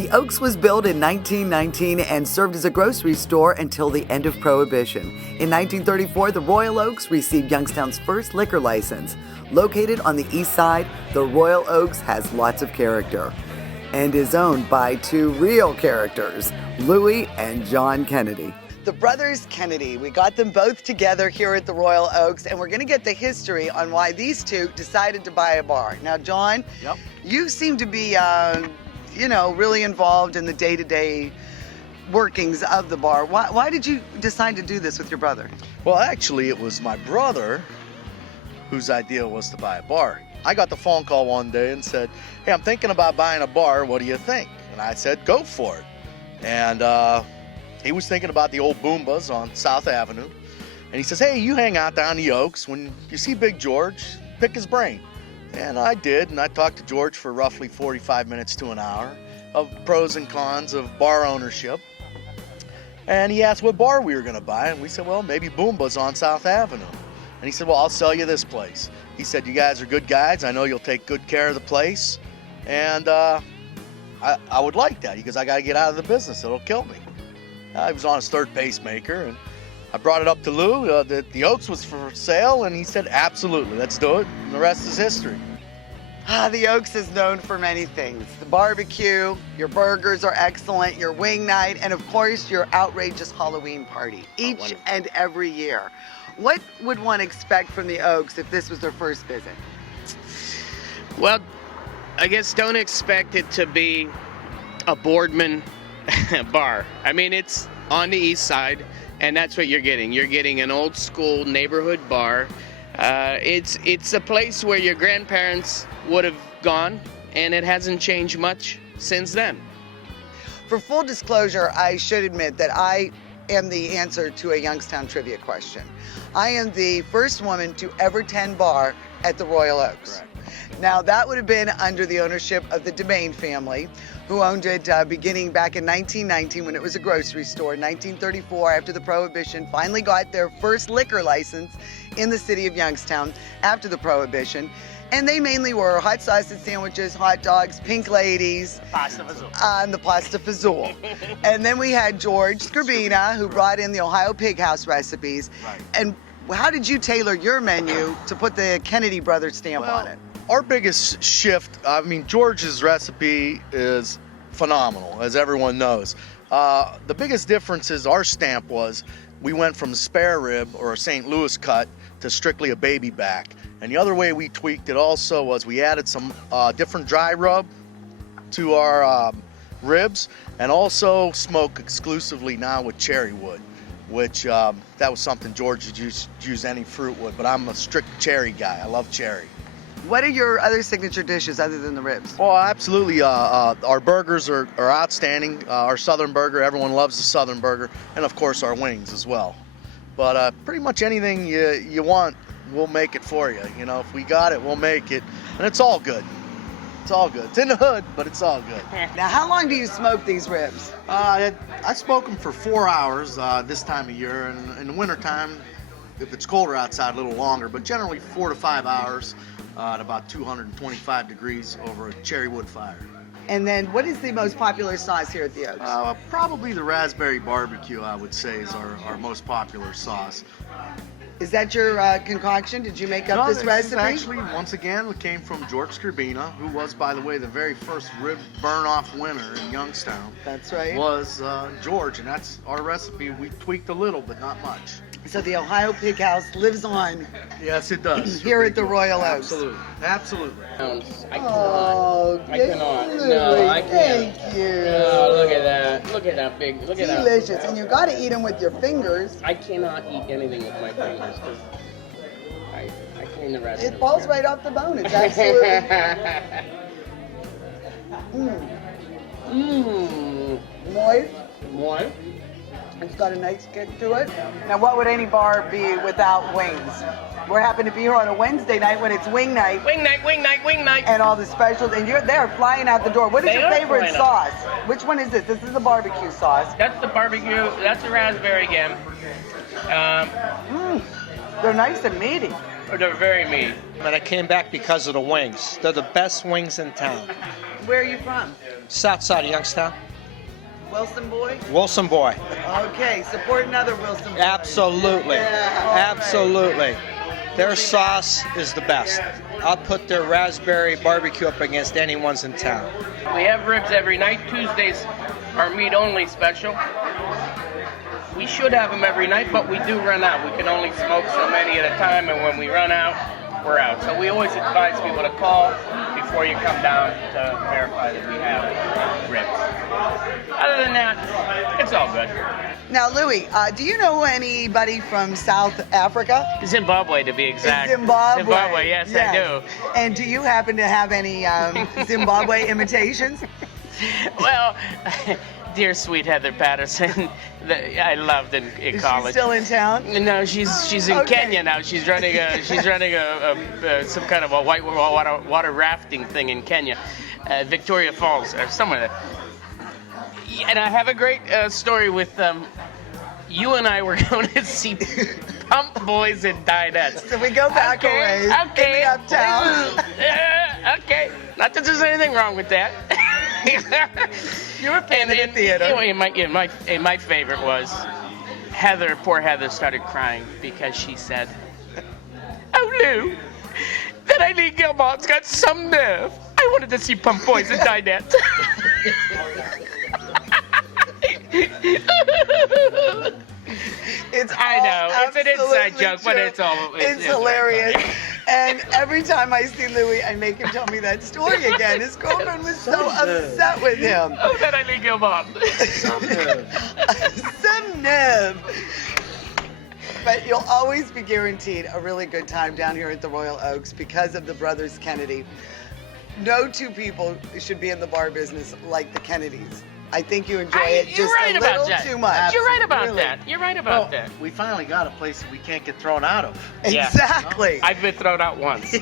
The Oaks was built in 1919 and served as a grocery store until the end of Prohibition. In 1934, the Royal Oaks received Youngstown's first liquor license. Located on the east side, the Royal Oaks has lots of character and is owned by two real characters, Louis and John Kennedy. The brothers Kennedy, we got them both together here at the Royal Oaks, and we're going to get the history on why these two decided to buy a bar. Now, John, Yep. You seem to be, really involved in the day-to-day workings of the bar. Why did you decide to do this with your brother? Well, actually, it was my brother whose idea was to buy a bar. I got the phone call one day and said, "Hey, I'm thinking about buying a bar. What do you think?" And I said, "Go for it." And he was thinking about the old Boombas on South Avenue. And he says, "Hey, you hang out down the Oaks. When you see Big George, pick his brain." And I did, and I talked to George for roughly 45 minutes to an hour of pros and cons of bar ownership. And he asked what bar we were going to buy, and we said, well, maybe Boomba's on South Avenue. And he said, well, I'll sell you this place. He said, you guys are good guys. I know you'll take good care of the place. And I would like that because I got to get out of the business. It'll kill me. I was on his third pacemaker, and I brought it up to Lou. The Oaks was for sale, and he said, absolutely, let's do it. And the rest is history. The Oaks is known for many things. The barbecue, your burgers are excellent, your wing night, and of course, your outrageous Halloween party each and every year. What would one expect from the Oaks if this was their first visit? Well, I guess don't expect it to be a Boardman bar. I mean, it's on the east side, and that's what you're getting. You're getting an old school neighborhood bar. It's a place where your grandparents would have gone, and it hasn't changed much since then. For full disclosure, I should admit that I am the answer to a Youngstown trivia question. I am the first woman to ever tend bar at the Royal Oaks. Correct. Now, that would have been under the ownership of the Domain family, who owned it beginning back in 1919 when it was a grocery store. 1934, after the Prohibition, finally got their first liquor license in the city of Youngstown after the Prohibition. And they mainly were hot sausage sandwiches, hot dogs, pink ladies, Pasta fazool. and the pasta fazool. And then we had George Scribina, who brought in the Ohio Pig House recipes. Right. And how did you tailor your menu to put the Kennedy brothers stamp on it? Our biggest shift, I mean, George's recipe is phenomenal, as everyone knows. The biggest difference is our stamp was we went from spare rib or a St. Louis cut to strictly a baby back. And the other way we tweaked it also was we added some different dry rub to our ribs, and also smoke exclusively now with cherry wood, which that was something George would use any fruit wood, but I'm a strict cherry guy. I love cherry. What are your other signature dishes other than the ribs? Oh, absolutely. Our burgers are outstanding. Our Southern burger, everyone loves the Southern burger, and of course our wings as well. But pretty much anything you want, we'll make it for you. You know, if we got it, we'll make it, and it's all good. It's all good. It's in the hood, but it's all good. Now, how long do you smoke these ribs? I smoke them for 4 hours this time of year, and in the wintertime, if it's colder outside, a little longer, but generally 4 to 5 hours at about 225 degrees over a cherry wood fire. And then what is the most popular sauce here at the Oaks? Probably the raspberry barbecue, I would say, is our most popular sauce. Is that your concoction? Did you make up this recipe? Actually, once again, it came from George Scribina, who was, by the way, the very first rib burn-off winner in Youngstown. That's right. Was George, and that's our recipe. We tweaked a little, but not much. So the Ohio Pig House lives on Yes, it does. here at the Royal Oaks. Absolutely. Absolutely. I cannot. Oh, I cannot. No, I can't. Thank you. Oh, look at that. Look at that big. Look at that. Delicious. And you got to eat them with your fingers. I cannot eat anything with my fingers because I clean the rest. It falls right off the bone. It's absolutely. Moist. Moist. It's got a nice kick to it. Now, what would any bar be without wings? We're happy to be here on a Wednesday night when it's wing night. Wing night, wing night, wing night. And all the specials, and they're flying out the door. What is They your are favorite flying sauce? Which one is this? This is the barbecue sauce. That's the barbecue. That's the raspberry again. They're nice and meaty. They're very mean. And I came back because of the wings. They're the best wings in town. Where are you from? South side of Youngstown. Wilson boy? Wilson boy. Okay, support another Wilson boy. Absolutely. Yeah, all right. Absolutely. Their sauce is the best. I'll put their raspberry barbecue up against anyone's in town. We have ribs every night. Tuesdays are meat only special. We should have them every night, but we do run out. We can only smoke so many at a time, and when we run out, we're out. So we always advise people to call before you come down to verify that we have ribs. Other than that, it's all good. Now, Louis, do you know anybody from South Africa? Zimbabwe, to be exact. Zimbabwe. Zimbabwe, yes, I do. And do you happen to have any Zimbabwe imitations? Well, dear sweet Heather Patterson, I loved in Is college. she still in town? No, she's in Okay. Kenya now. She's running some kind of a white water rafting thing in Kenya, Victoria Falls or somewhere there. And I have a great story with you and I were going to see Pump Boys and Dinettes. So we go back a ways in the uptown. Okay. Not that there's anything wrong with that. You were paying in the theater. My favorite was Heather. Poor Heather started crying because she said, "Oh, Lou, that Eileen Gilmont's got some nerve. I wanted to see Pump Boys and Dinettes." I know it's an inside joke, but it's hilarious. And every time I see Louis, I make him tell me that story again. His girlfriend was so upset with him. Oh, that Eileen Gilmont. Some nerve. But you'll always be guaranteed a really good time down here at the Royal Oaks because of the brothers Kennedy. No two people should be in the bar business like the Kennedys. I think you enjoy it just a little too much. You're right about Really. that. You're right about that. We finally got a place that we can't get thrown out of. Yeah. Exactly. I've been thrown out once. We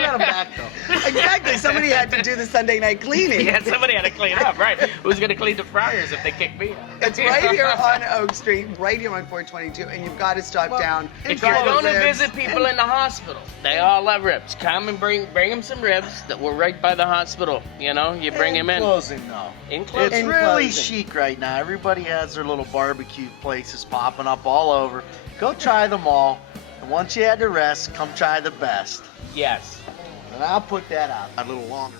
got them back though. Exactly. Somebody had to do the Sunday night cleaning. Yeah, somebody had to clean up, right? Who's going to clean the fryers if they kick me out? It's right here on Oak Street, right here on 422, and you've got to stop down. If try you're the going to ribs. visit people in the hospital, they all love ribs. Come and bring them some ribs that were right by the hospital. You know, you bring them in. Closing though. In closing. It's really closing. chic right now. Everybody has their little barbecue places popping up all over. Go try them all. And once you had to rest, come try the best. Yes. And I'll put that out a little longer.